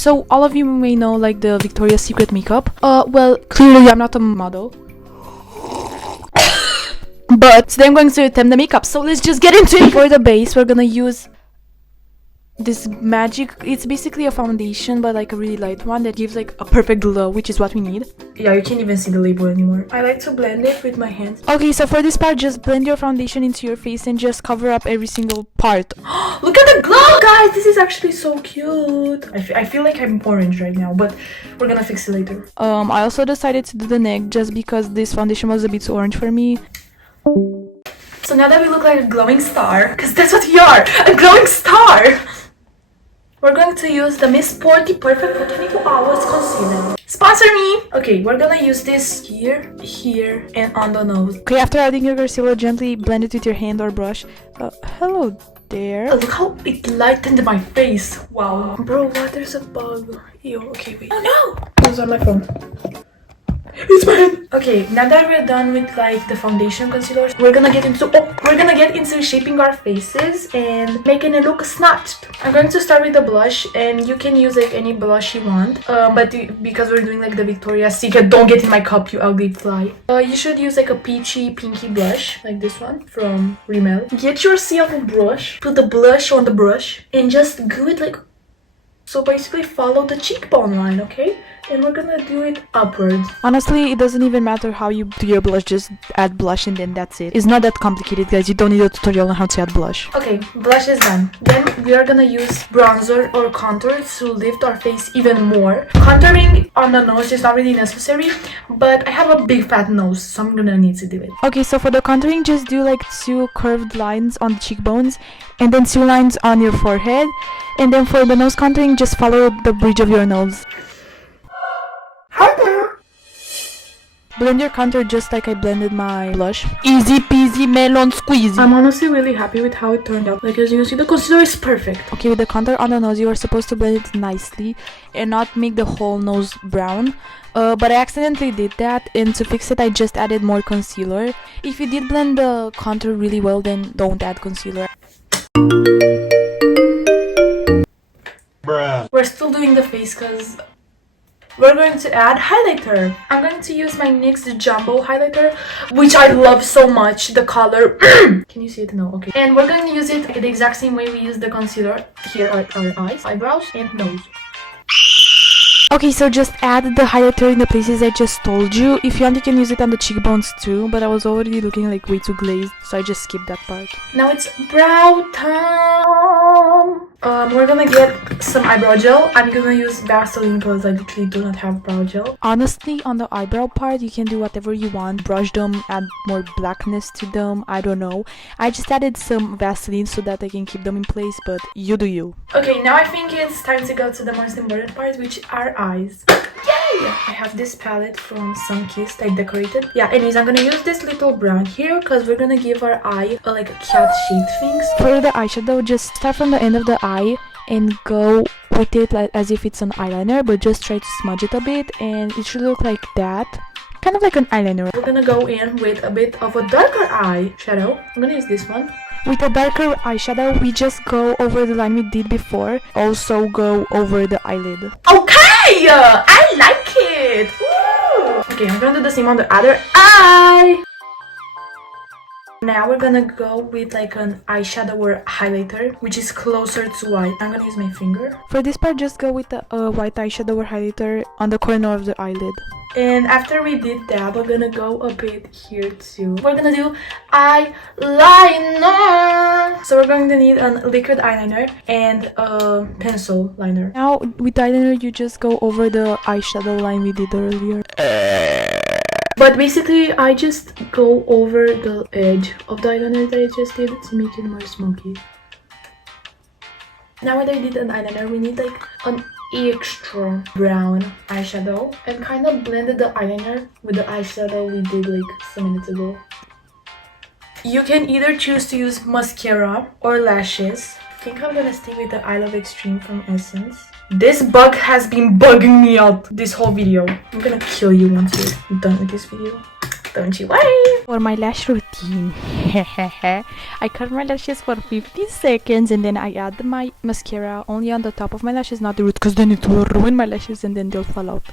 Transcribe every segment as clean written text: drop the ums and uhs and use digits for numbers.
So all of you may know like the Victoria's Secret makeup. Well, clearly I'm not a model. But today I'm going to attempt the makeup, so let's just get into it. For the base, we're gonna use this magic, it's basically a foundation but like a really light one that gives like a perfect glow, which is what we need. Yeah, you can't even see the label anymore. I like to blend it with my hands. Okay, so for this part, just blend your foundation into your face and just cover up every single part. Look at the glow, guys! This is actually so cute. I feel like I'm orange right now, but we're gonna fix it later. I also decided to do the neck just because this foundation was a bit too orange for me. So now that we look like a glowing star, because that's what we are, a glowing star, we're going to use the Miss Sporty Perfect for 24 Hours Concealer. Sponsor me! Okay, we're gonna use this here, here, and on the nose. Okay, after adding your concealer, gently blend it with your hand or brush. Hello there. Look how it lightened my face. Wow. Bro, what? There's a bug. Ew, okay, wait. Oh no! It was on my phone. It's my hand. Okay, now that we're done with like the foundation concealer, we're gonna get into shaping our faces and making it look snatched. I'm going to start with the blush, and you can use like any blush you want. Because we're doing like the Victoria's Secret, don't get in my cup, you ugly fly. You should use like a peachy pinky blush, like this one from Rimmel. Get yourself a brush, put the blush on the brush, and just glue it like so. Basically follow the cheekbone line, okay? And we're gonna do it upwards. Honestly, it doesn't even matter how you do your blush, just add blush and then that's it. It's not that complicated, guys. You don't need a tutorial on how to add blush. Okay, blush is done. Then we are gonna use bronzer or contour to lift our face even more. Contouring on the nose is not really necessary, but I have a big fat nose, so I'm gonna need to do it. Okay, so for the contouring, just do like 2 curved lines on the cheekbones and then 2 lines on your forehead. And then for the nose contouring, just follow the bridge of your nose. Blend your contour just like I blended my blush. Easy peasy melon squeezy. I'm honestly really happy with how it turned out. Like as you can see, the concealer is perfect. Okay, with the contour on the nose, you are supposed to blend it nicely and not make the whole nose brown. But I accidentally did that, and to fix it, I just added more concealer. If you did blend the contour really well, then don't add concealer. Bruh. We're still doing the face because we're going to add highlighter. I'm going to use my NYX Jumbo highlighter, which I love so much. The color. Can you see it? No. Okay. And we're going to use it the exact same way we use the concealer. Here are our eyes, eyebrows, and nose. Okay, so just add the highlighter in the places I just told you. If you want, you can use it on the cheekbones too, but I was already looking like way too glazed, so I just skipped that part. Now it's brow time. We're gonna get some eyebrow gel. I'm gonna use Vaseline because I literally do not have brow gel. Honestly, on the eyebrow part, you can do whatever you want. Brush them, add more blackness to them, I don't know. I just added some Vaseline so that I can keep them in place, but you do you. Okay, now I think it's time to go to the most important part, which are eyes. Yay! I have this palette from Sunkissed I decorated. Yeah, anyways, I'm gonna use this little brown here because we're gonna give our eye like a cat-shaped things. For the eyeshadow, just start from the end of the eye and go with it like as if it's an eyeliner, but just try to smudge it a bit and it should look like that. Kind of like an eyeliner. We're gonna go in with a bit of a darker eyeshadow. I'm gonna use this one. With a darker eyeshadow, we just go over the line we did before. Also go over the eyelid. Okay! I like it! Woo! Okay, I'm gonna do the same on the other eye. Now we're gonna go with like an eyeshadow or highlighter, which is closer to white. I'm gonna use my finger. For this part, just go with the white eyeshadow or highlighter on the corner of the eyelid. And after we did that, we're gonna go a bit here too. We're gonna do eyeliner. So we're going to need a liquid eyeliner and a pencil liner. Now with eyeliner, you just go over the eyeshadow line we did earlier. But basically, I just go over the edge of the eyeliner that I just did to make it more smoky. Now that I did an eyeliner, we need like an extra brown eyeshadow and kind of blended the eyeliner with the eyeshadow we did like some minutes ago. You can either choose to use mascara or lashes. I think I'm gonna stick with the I Love Extreme from Essence. This bug has been bugging me out this whole video. I'm gonna kill you once you're done with this video. Don't you worry. For my lash routine, I cut my lashes for 50 seconds and then I add my mascara only on the top of my lashes, not the root, because then it will ruin my lashes and then they'll fall out.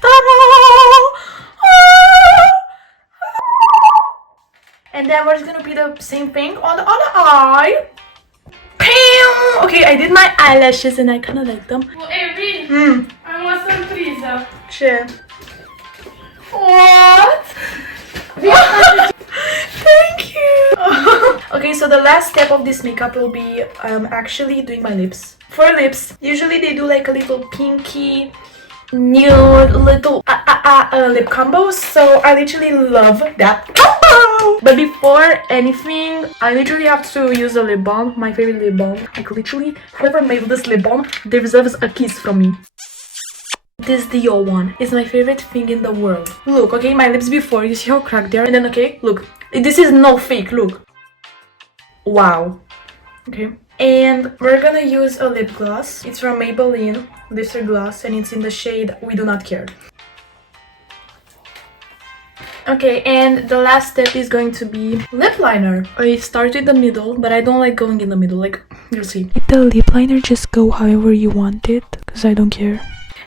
And then we're just gonna be the same thing on the other eye. Bam! Okay, I did my eyelashes and I kind of like them. Well, Avery, I want some pizza. Sure. What? Thank you. Okay, so the last step of this makeup will be actually doing my lips. For lips, usually they do like a little pinky nude little lip combos, so I literally love that combo. But before anything, I literally have to use a lip balm, my favorite lip balm. Like literally, whoever made this lip balm deserves a kiss from me. This Dior one is my favorite thing in the world. Look, okay, my lips before, you see how cracked they are? And then, okay, look, this is no fake, look. Wow. Okay. And we're gonna use a lip gloss. It's from Maybelline, Lister Gloss, and it's in the shade We Do Not Care. Okay, and the last step is going to be lip liner. I start in the middle, but I don't like going in the middle, like, you'll see. With the lip liner, just go however you want it, because I don't care.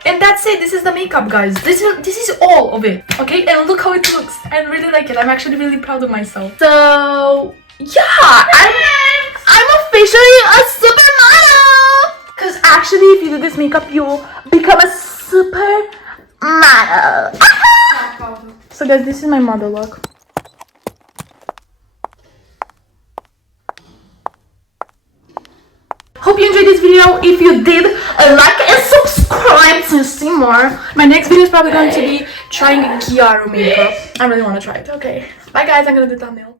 And that's it. This is the makeup, guys. This is all of it. Okay, and look how it looks. I really like it. I'm actually really proud of myself. So yeah, I'm officially a supermodel. Cause actually, if you do this makeup, you'll become a supermodel. So guys, this is my model look. Hope you enjoyed this video. If you did, like and subscribe to see more. My next video is probably going to be trying Kiara makeup. I really want to try it. Okay. Bye guys, I'm gonna do thumbnail.